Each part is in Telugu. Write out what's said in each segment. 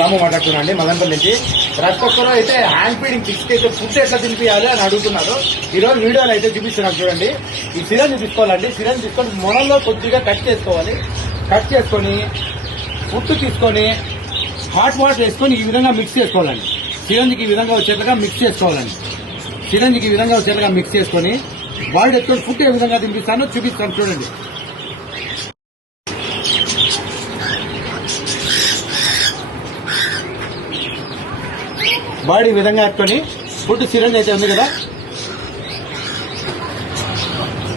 రాము మాట్లాడుతున్నాండి మదనపల్లి నుంచి. ప్రతి ఒక్కరు అయితే హ్యాండ్ ఫీడింగ్ కిడ్స్కి అయితే ఫుడ్ ఎట్లా తినిపించాలి అని అడుగుతున్నారు. ఈ రోజు వీడియోలు అయితే చూపిస్తున్నారు చూడండి. ఈ సిరంజ్ తీసుకోవాలండి. సిరంజ్ తీసుకొని మొనంలో కొద్దిగా కట్ చేసుకోవాలి. కట్ చేసుకొని ఫుడ్ తీసుకొని హాట్ వాటర్ వేసుకొని ఈ విధంగా మిక్స్ చేసుకోవాలండి. సిరంజ్కి ఈ విధంగా వచ్చేట్లుగా మిక్స్ చేసుకోవాలండి. సిరంజ్కి ఈ విధంగా వచ్చేట్లుగా మిక్స్ చేసుకొని బాడీ ఎత్తుకొని ఫుడ్ ఏ విధంగా తినిపిస్తానో చూపిస్తాను చూడండి. బాడీ విధంగా ఎత్తుకొని ఫుడ్ సిరంజ్ అయితే ఉంది కదా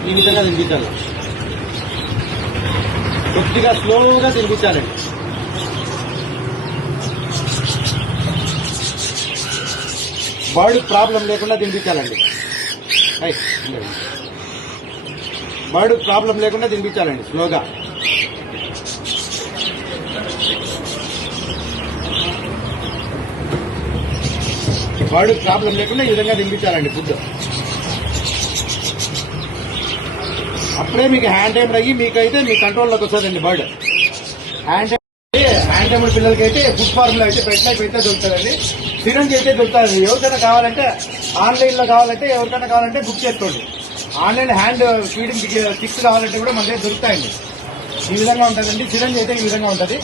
ఈ విధంగా తినిపించాలి. కొద్దిగా స్లోగా తినిపించాలండి. బాడీ ప్రాబ్లం లేకుండా తినిపించాలండి. బాడీ ప్రాబ్లం లేకుండా తినిపించాలండి స్లోగా. బాడీ ప్రాబ్లం లేకుండా ఈ విధంగా తినిపించాలండి ఫుడ్. అప్పుడే మీకు హ్యాండ్ టైమ్ అయ్యి మీకైతే మీ కంట్రోల్లోకి వస్తుందండి బర్డ్. హ్యాండ్ టైమ్ పిల్లలకి అయితే ఫుడ్ ఫార్ములా అయితే పెట్టినట్టు అయితే దొరుకుతుందండి. సిరంజ్ అయితే దొరుకుతుంది. ఎవరికైనా కావాలంటే ఆన్లైన్లో కావాలంటే ఎవరికైనా కావాలంటే బుక్ చేసుకోండి. ఆన్లైన్ హ్యాండ్ ఫీడింగ్ కిట్స్ కావాలంటే కూడా మన దగ్గర దొరుకుతాయండి. ఈ విధంగా ఉంటుందండి. సిరంజ్ అయితే ఈ విధంగా ఉంటుంది.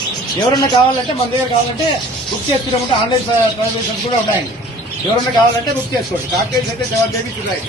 ఎవరన్నా కావాలంటే మన దగ్గర కావాలంటే బుక్ చేసుకున్నామంటే ఆన్లైన్ సర్వీసెస్ కూడా ఉన్నాయండి. ఎవరన్నా కావాలంటే బుక్ చేసుకోండి. కాక్టైల్స్ అయితే 7 బేబీస్ ఉన్నాయి.